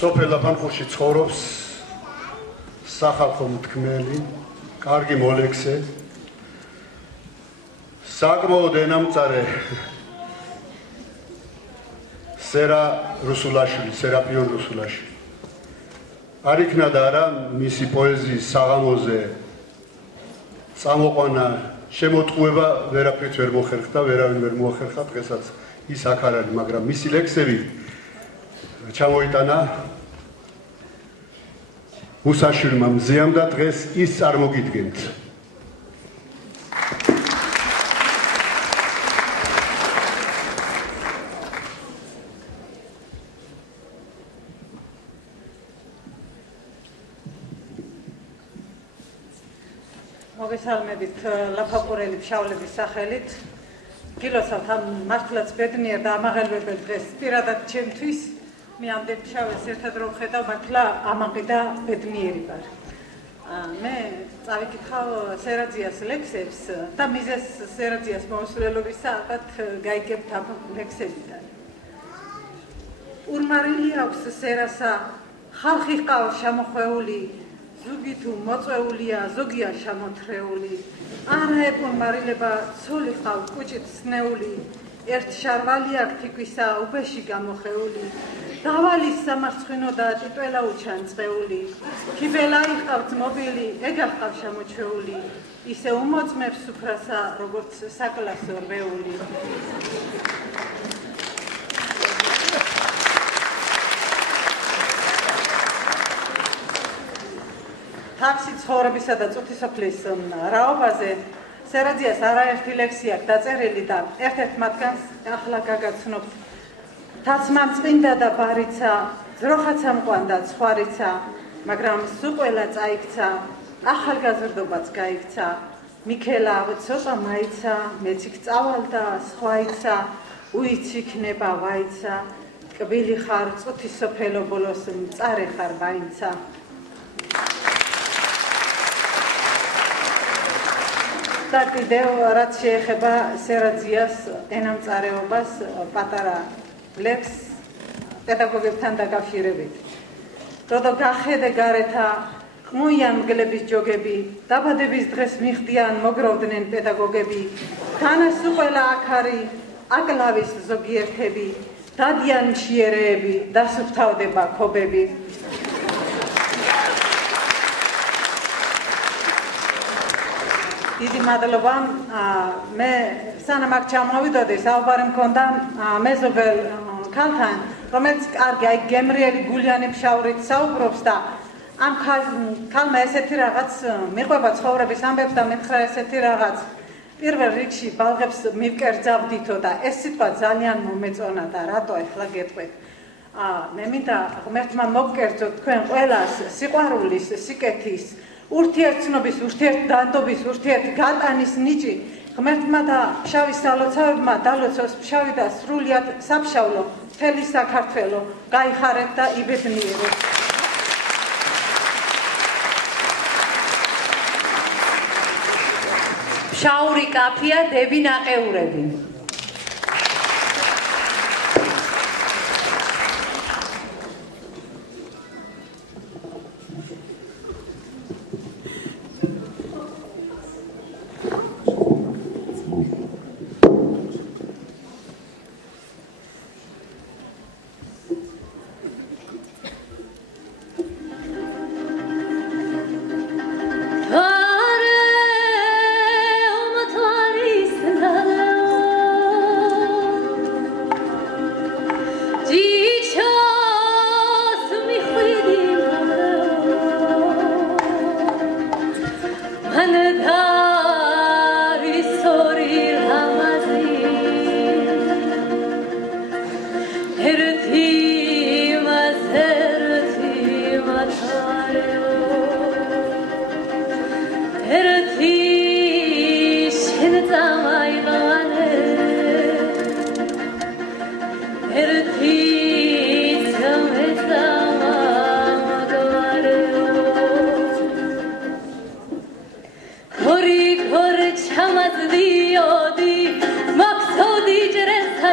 სოფელ ლაფანყურში ცხოვრობს სახალხო მთქმელი, კარგი მოლექსე, საკმაოდ ენამწარე სერაპიონ რუსულაშვილი. არ იქნა და არა მისი პოეზიის საღამოზე წამოყვანა შემოტყუება ვერაფრით ვერ მოხერხდა, ვერავინ ვერ მოახერხა, დღესაც ის აქ არ არის, მაგრამ მისი ლექსები ჩამოიტანა მუსაშვილმა მზიამ და დღეს ის წარმოგიდგენთ. მოგესალმებით ლაფანყურელი ფშავლების სახელით. გილოცავთ ამ მართლაც ბედნიერ და ამაღელვებელ დღეს. პირადად ჩემთვის მე ამდენ ფშაველს ერთად რო ვხედავ, მართლა ამაყი და ბედნიერი ვარ. მე წავიკითხავ სერაძიას ლექსებს და მიზეს სერაძიას მოსვლელობისა ალბათ გაიგებთ ამ ლექსებიდან. ურმარილი აქვს სერასა, ხალხი ჰყავს შემოხვეული, ზოგი თუ მოწვეულია, ზოგია შემოთრეული. არა ეკურმარილება, ცოლი ჰყავ კუჭით სნეული, ერთ შარვალი აქ თიქვისა უბეში გამოხეული. დავალის სამარცხინო და ტიტველა უჩან წეული. ქიბელა იყავთ მობილი, ეგა ჰყავ შემოჩეული. ისე უმოწმებს უფრასა, როგორც საკლასო რვეული. თავისი ცხოვრებისა და წუთისოფლის რაობაზე სერაძიას არაერთი ლექსი აქვს დაწერილი და ერთ-ერთ მათგანს ახლა გაგაცნობთ. თაცმამ წმინდა და ბარიცა, ძროხაცა მყვანდა ცხვარიცა, მაგრამ სუყველა წაიქცა, ახალგაზრდობაც გაიქცა. მიქელა ცოტა მაიცა, მეც იქ წავალ და სხვაიცა, უიც იქნება ვაიცა, კბილი ხარ წუთისოფელო ბოლოს მწარე ხარ ვაინცა. და კიდევ რაც შეეხება სერაძიას ენამწარეობას პატარა ლექს პედაგოგებთან დაკავშირებით. როდო გახედე გარეთა ყმუიან მგლების ჯოგები, დაბადების დღეს მიხდიან მოგროვდნენ პედაგოგები, განასუყველა აქ არის აკლავის ზოგიერთები, დადიან მშიერეები, დასუფთავდება ქობები. დიდი მადლობა. მე სანამ აქ ჩამოვიდოდი, საუბარი მქონდა მეზობელ ქალთან, რომელიც კარგი, აი გემრიელი გულიანი ფშავრით საუბრობს და ამ ქალმა ესეთი რაღაც მიყვება ცხოვრების ამბებს და მითხრა ესეთი რაღაც. პირველ რიგში ბალღებს მივკერძავდითო და ეს სიტყვა ძალიან მომეწონა და რატო ახლა გეტყვით. მე მინდა ღმერთმა მოგკერძოთ თქვენ ყველას სიყვარულის, სიკეთის, ურთიერთცნობის, ურთიერთდანდობის, ურთიერთგატანის ნიჭი ღმერთმა და ფშავის სალოცავებმა დალოცოს ფშავი და სრულიად საფშავლო მთელი საქართველო გაიხარეთ და იბედნიერეთ. ფშაური კაფია, დები ნაყეურები.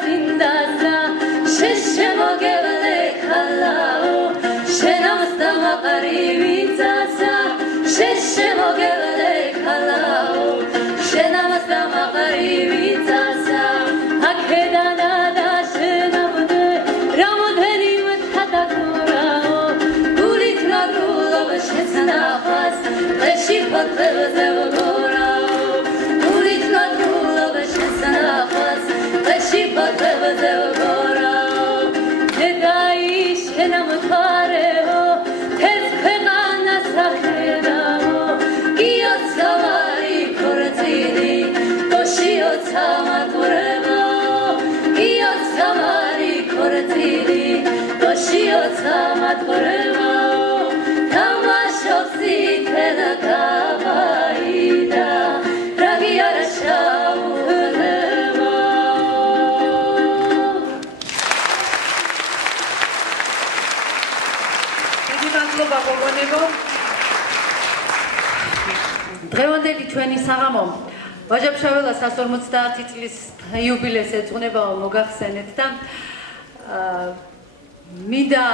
Zindasa, sheshe mogevle kalao. სამყარი ვიწასა შეშემოგელე ქალაო შენ ამას დამაყარი ვიწასა აქედანა და შენამდე რამოდენიმე თათათურაო გულით ნაგრულობ შესნახას ყეში ფოთლებზე ვგორაო გულით ნაგრულობ შესნახას ყეში ფოთლებზე ვგორაო დედაი შენ ამთარეო თეს ქვეყანას ახედაო გიოცავარი ქორწილი დოშიოცა მათვრებაო გიოცავარი ქორწილი დოშიოცა მათვრებაო თამაშობს თელა კაბაიდა რაგი არა შაუხდება დიდი მადლობა გოგონებო დღევანდელი ჩვენი საღამო ვაჟა-ფშაველას 150 წლის იუბილეს ეძღვნება მოგახსენეთ და მინდა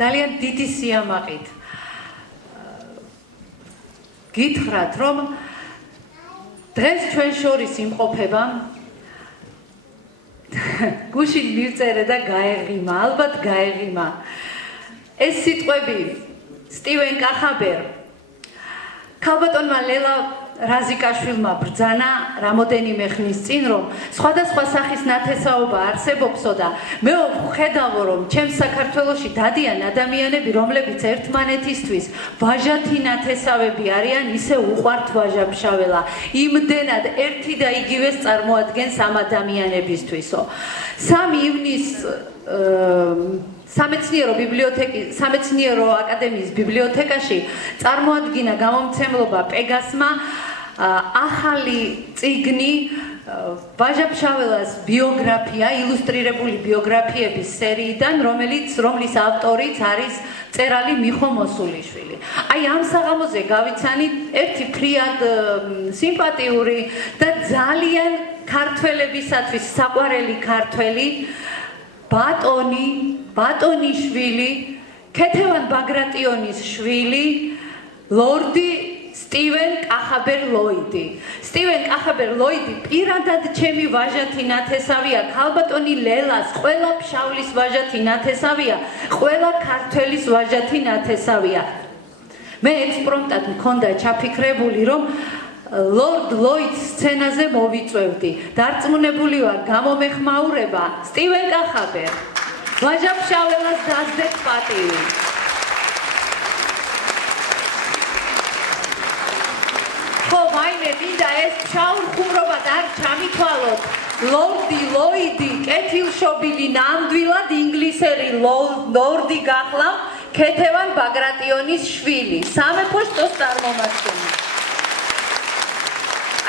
ძალიან დიდი სიამაყით გითხრათ რომ დღეს ჩვენ შორის იმყოფება გუშინ მივწერე და გაეღიმა ალბათ გაეღიმა ეს სიტყვები სტივენ კახაბერ ქალბატონმა ლელა რაზიკაშვილმა ბრძანა რამოდენიმე ხნის წინ რომ სხვადასხვა სახის ნათესაობა არსებობსო და მე ვხედავო რომ ჩემს საქართველოში დადიან ადამიანები რომლებიც ერთმანეთისთვის ვაჟათი ნათესავები არიან ისე უყვართ ვაჟა-ფშაველა იმდენად ერთი და იგივეს წარმოადგენს ამ ადამიანებისთვისო 3 ივნისს სამეცნიერო აკადემიის ბიბლიოთეკაში წარმოადგინა გამომცემლობა პეგასმა ახალი წიგნი ვაჟა-ფშაველას ბიოგრაფია ილუსტრირებული ბიოგრაფიების სერიიდან რომლის ავტორიც არის წერალი მიხო მოსულიშვილი აი ამ საღამოზე გავიცანით ერთი ფრიად სიმპათიური და ძალიან ქართველებისათვის საყვარელი ქართველი ბატონიშვილი ქეთევან ბაგრატიონის შვილი ლორდი სტივენ კახაბერ-ლოიდი სტივენ კახაბერ-ლოიდი პირადად ჩემი ვაჟათი ნათესავია ქალბატონი ლელას ყველა ფშავლის ვაჟათი ნათესავია ყველა ქართველის ვაჟათი ნათესავია მე ექსპრომტად მქონდა ჩაფიქრებული რომ ლორდ ლოიდს სცენაზე მოვიწევდი დარწმუნებული ვარ გამომეხმაურება სტივენ კახაბერ ვაჟა-ფშაველას დასდეთ პატივი ხო ვაიმე მინდა ეს ფშაურ ხუმრობად არ ჩამითვალოთ ლორდი ლოიდი კეთილშობილი ნამდვილად ინგლისელი ლორდი გახლავ ქეთევან ბაგრატიონის შვილი სამეფო შტოს წარმომადგენელი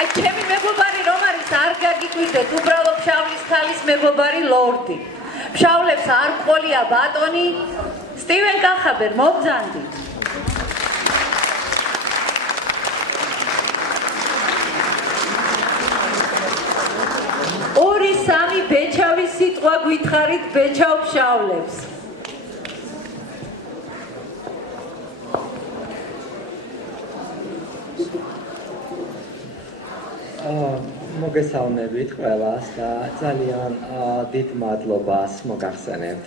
აი ჩემი მეგობარი რომ არის არ გაგიკვირდეთ უბრალოდ ფშავლის ქალის მეგობარი ლორდი ფშავლებს არ ყოლია ბატონი სტივენ კახაბერ მობძანდით ორი სამი ბეჩავის სიტყვა გითხარით ბეჩავ ფშავლებს მოგესალმებით ყველას და ძალიან დიდ მადლობას მოგახსენებთ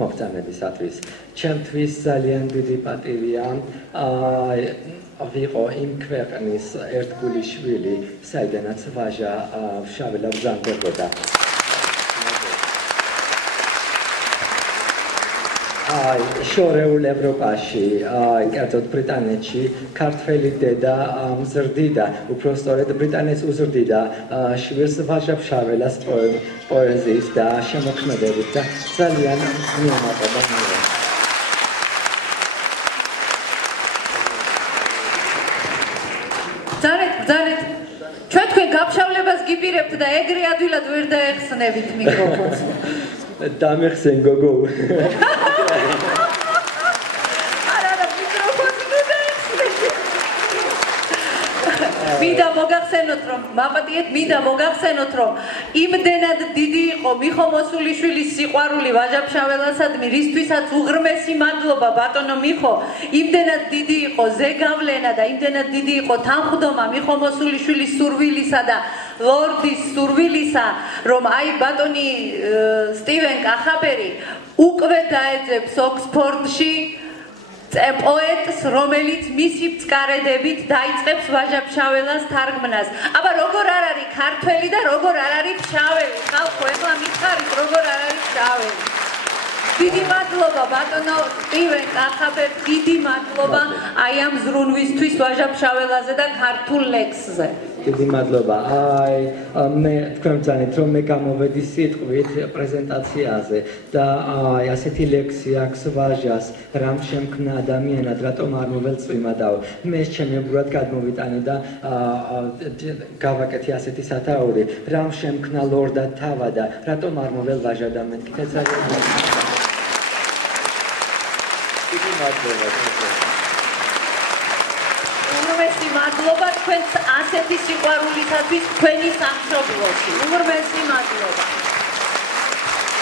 მოგწანებისათვის. ჩემთვის ძალიან დიდი პატივია ვიყო იმ ქვეყნის ერთგული შვილი, საიდანაც ვაჟა-ფშაველა ბრძანდებოდა. შორეულ ევროპაში, კერძოდ ბრიტანეთში, ქართველი დედა მზრდიდა, უფრო სწორედ ბრიტანეთს უზრდიდა შვილს ვაჟა-ფშაველას პოეზიით და შემოქმედებით და ძალიან მიემატება მე. ძალიან ჩვენ თქვენ გაფშავლებას გიპირებთ და ეგრე ადვილად ვერ დაეხსნებით მიკროფონს. დამეხსენ გოგო. მინდა მოგახსენოთ რომ მაპატიეთ მინდა მოგახსენოთ რომ იმდენად დიდი იყო მიხო მოსულიშვილის სიყვარული ვაჟა-ფშაველასადმი რისთვისაც უღრმესი მადლობა ბატონო მიხო იმდენად დიდი იყო ზეგავლენა და იმდენად დიდი იყო თანხმდომა მიხო მოსულიშვილის სურვილისა და ლორდის სურვილისა რომ აი ბატონი სტივენ კახაბერი უკვე დაეძებს ოქსფორდში პოეტს, რომელიც მისი წყარედებით დაიწყებს ვაჟა-ფშაველას თარგმნას. აბა როგორ არ არის ქართველი და როგორ არ არის ფშაველი? ხალხო, ეხლა მითხარით, როგორ არ არის ფშაველი? დიდი მადლობა ბატონო სტივენ კახაბერ, დიდი მადლობა აი ამ ზრუნვისთვის ვაჟა-ფშაველაზე და ქართულ ლექსზე. დიდი მადლობა. აი მე თქვენ ბრძანეთ რომ მე გამოვედი სიტყვით პრეზენტაციაზე და აი ასეთი ლექსი აქვს ვაჟას რამ შემქნა ადამიანად რატომ არ მოველწვიმადაო მე შემებრად გადმოვიტანე და გავაკეთე ასეთი სათაური რამ შემქნა ლორდა თავა და რატომ არ მოվել ვაჟა და მეთქეთ ძალიან დიდი მადლობა მადლობა თქვენს ასეთი სიყვარულისათვის თქვენი სამშობლოში. უღრმესი მადლობა.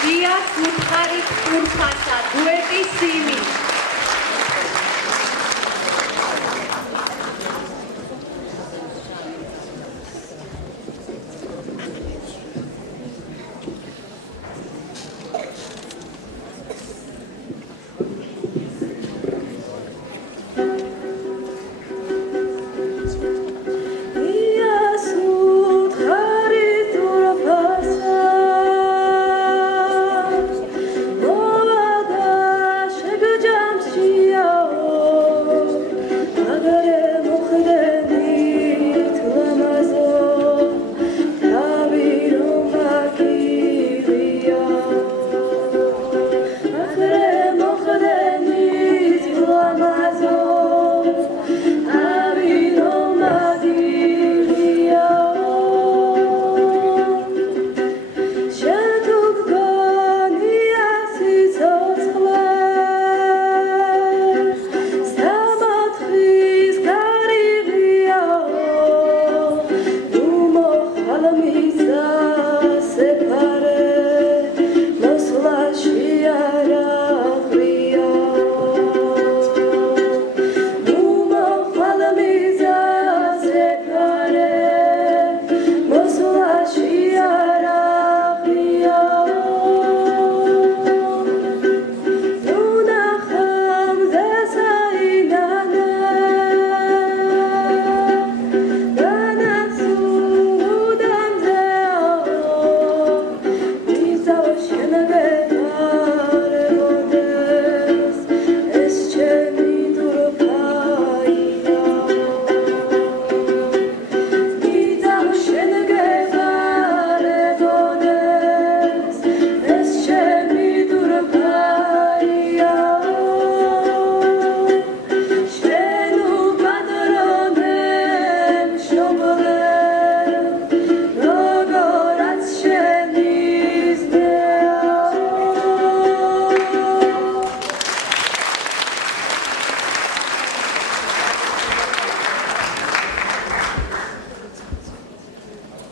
დიახ, უთხარით თურქასა, დუეტი სიმი.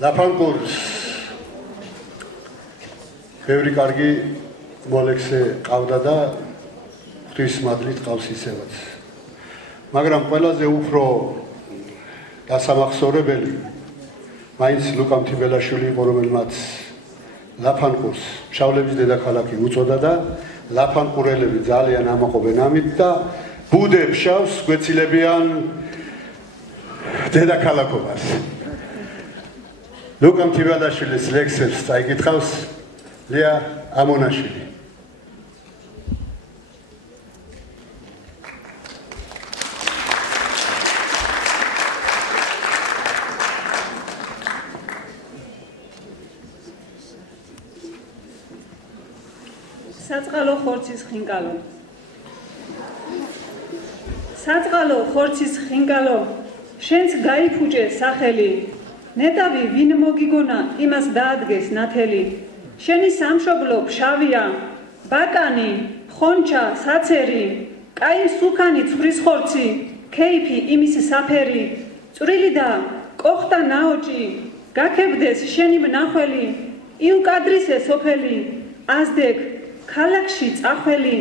ლაფანკურს ბევრი კარგი მოლექსე ყავდა და ღვთის მადლით ყავს ისევაც. მაგრამ ყველაზე უფრო დასამახსოვრებელი მაინც ლუკა მთიბელაშვილი იყო, რომელმაც ლაფანკურს ფშავლების დედაქალაქი უწოდა და ლაფანკურელები ძალიან ამაყობენ ამით და ბუდე ფშავს გვეცილებიან დედაქალაქობას. ლუკა მთიბელაშვილის ლექსებს წაიკითხავს ლია ამონაშვილი. საწყალო ხორცის ხინკალო საწყალო ხორცის ხინკალო შენც გაიფუჭე სახელი ნეტავი ვინ მოგიგონა იმას დაადგეს ნათელი შენი სამშობლო ფშავია ბაკანი ხონჩა საცერი კაი სუქანი ცვრის ხორცი ქეიფი იმის საფერი წვრილი და კოხტა ნაოჭი გაქებდეს შენი მნახველი იუკადრისე სოფელი აზდეკ ქალაქში წახველი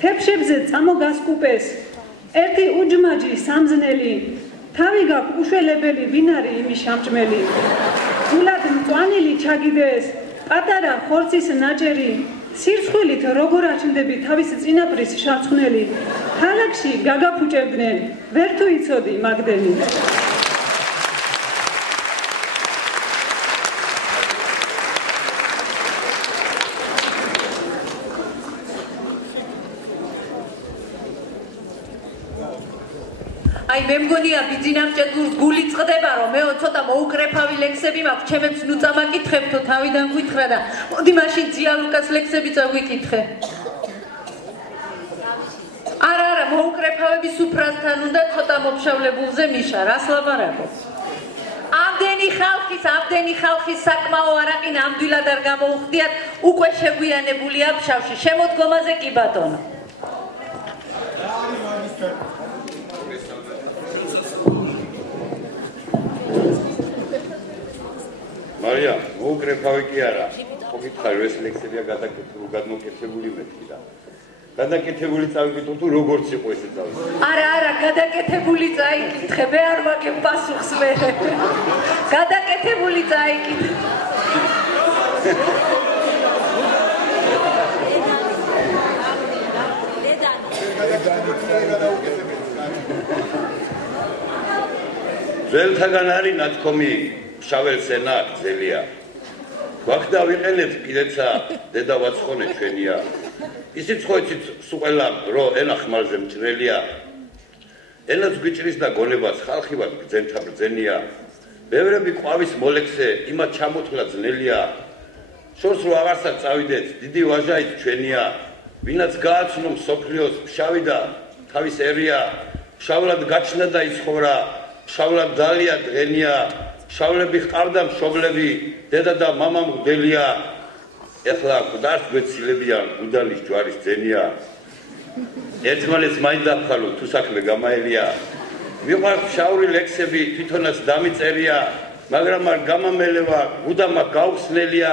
თეფშებზე წამოგასკუპეს ერთი უჯმაჯი სამზნელი თავი გაქვს უშველებელი ვინ არის იმის შამჭმელი გულად მწვანილი ჩაგიდეს პატარა ხორცის ნაჭერი სირცხვილით როგორ აჩნდები თავის წინაპრის შარცხნელი ქალაქში გაგაფუჭებდნენ ვერ თუ იცოდი მაგდენი აი მე მგონია ბიძინამჭედლურს გული წყდება რომ მეო ცოტა მოუკრეფავი ლექსები მაქვს ჩემებს ნუ წამაკითხებთო თავიდან გვითხრა და მოდი მაშინ ძიალუკას ლექსები წაგვიკითხე არა მოუკრეფავები სუფრასთან უნდა ცოტა მოფშავლებულზე მიშა რას ლაპარაკობ ამდენი ხალხის საკმაო არაყი ნამდვილად არ გამოუხდიათ უკვე შეგვიანებულია ფშავში შემოდგომაზე კი ბატონო მარია, მოუკრეფავი კი არა. ხო გითხარი, ეს ლექსებია გადაკეთებული მეთქი და. გადაკეთებული წავიკითხო თუ როგორც იყო ესე წავიკითხე. არა, გადაკეთებული წაიკითხე, მე არ მაგებ პასუხს მე. გადაკეთებული წაიკითხე. ძველთაგან არის ნათქვამი შაველსენა გზელია. გვაქვს ვიყენებთ კიდეცა დედა ვაცხონე ჩვენია. ისიც ხო იცით სულ რო ენა ხმალზე მჭრელია. ენაც გვიჭრის და გონებას ხალხი ვარ გძენთა ბრძენია. ბევრები ყვავის მოლექსე იმათ ჩამოთვლა ძნელია. შორს რო აღარსად წავიდეთ დიდი ვაჟაით ჩვენია. ვინაც გააცნო მსოფლიოს ფშავი და თავის ერია. ფშავლად გაჩნდა და იცხოვრა. ფშავლად დალია დღენია. შავლები ხყავდა მშობლები, დედა და მამა მგდელია. ეხლა გვდარს გვეცილებიან, გუდანის ჯვარის ძენია. ერთმანეთს მაინც დაფხალო, თუ საქმე გამაელია. მიყვარს ფშავური ლექსები, თვითონაც დამიწერია, მაგრამ არ გამამელევა, გუდამა გაუხსნელია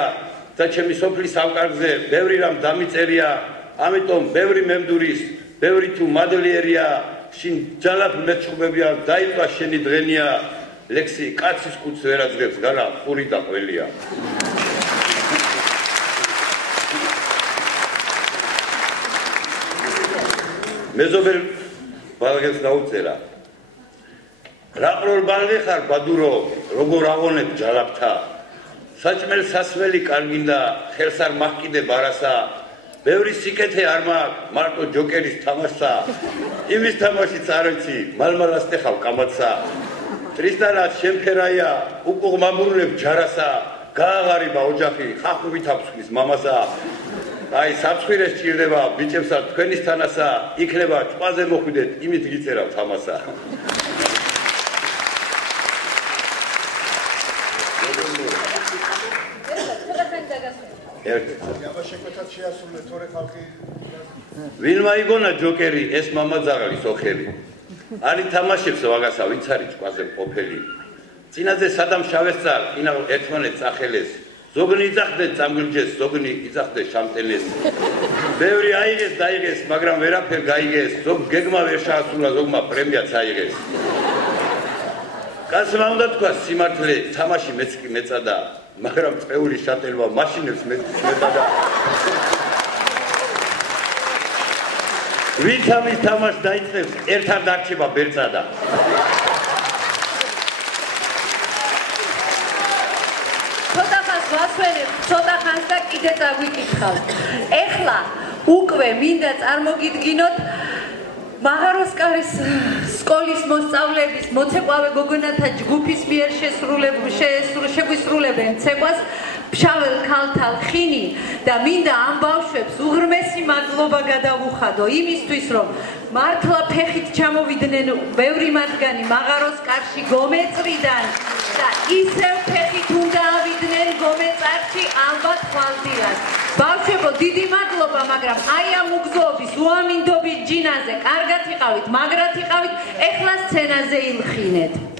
და ჩემი სოფლის ავკარგზე ბევრი რამ დამიწერია. ამიტომ ბევრი მემდურის, ბევრი თუ მადლიერია, შინ ჯალაფ მეჩხუბებიან, დაიწყა შენი დღენია. ლექსი კაცის კუც ვერ აძლევს, განა ხური და ყველია. მეზობელ ბალღებს დაუწერა. რაყროლ ბალღე ხარ ბადურო, როგორ აღონებ ჯალაფთა. საჭმელ სასმელი კარგინდა, ხელს არ მაჰკიდე ბარასა. ბევრი სიკეთე არ მაქვს, მარტო ჯოკერის თამაშსა. იმის თამაშიც არ ვიცი, მალმალას ხავ კამაცა. ტრისტანაც შემფერაია, უკუღ მამურლებ ჯარასა. გააღარიბა ოჯახი, ხახობით აფსხვის მამასა. აი საფრთხეს ჭირდება ბიჭებსა თქვენისთანასა, იქნება ჭვაზე მოხვიდეთ, იმით გიწერავთ ამასა. ვინმა იგონა ჯოკერი, ეს მამა ძაღლის ოხელი. არის თამაშებს ვაგასა, ვინც არის ჭვაზე მყოფელი. წინაზე სადამ შავესწარ, წინა ერთმანეთს ახელეს. ზოგნი იძახდნენ წამგილჯეს, ზოგნი იძახდნენ შამტელეს. ბევრი აიღეს, დაიღეს, მაგრამ ვერაფერ გაიგეს. ზოგ გეგმა ვერ შეასრულა, ზოგმა პრემიაც აიღეს. კაცმა უნდა თქვა სიმართლე, თამაში მეც კი მეწადა, მაგრამ წეული შატელვა მაშინებს მეც მეწადა. ვინც ამის თამაშს დაიწყებს, ერთად დარჩება ბერწადა. ცოტა ხანს და კიდე წაგვიკითხავთ. ეხლა უკვე მინდა წარმოგიდგინოთ მაღაროსკარის სკოლის მოსწავლეების მოცეკვავე გოგონათა ჯგუფის მიერ შეგვისრულებენ ცეკვას ფშაվել ქალთა ლხინი და მინდა ამ ბავშვებს უღრმესი მადლობა გადავუხადო იმისთვის რომ მართლა ფეხით ჩამოვიდნენ ბევრი მათგანი მაღაროსკარში გომეწრიდან და ისევ ფეხით უნდა ავიდნენ გომეწარში ალბათ ხვალდილას. ბავშვებო, დიდი მადლობა, მაგრამ აი ამ უგზოობის უამინდობის ჯინაზე კარგად იყავით, მაგრად იყავით, ეხლა სცენაზე ილხინეთ.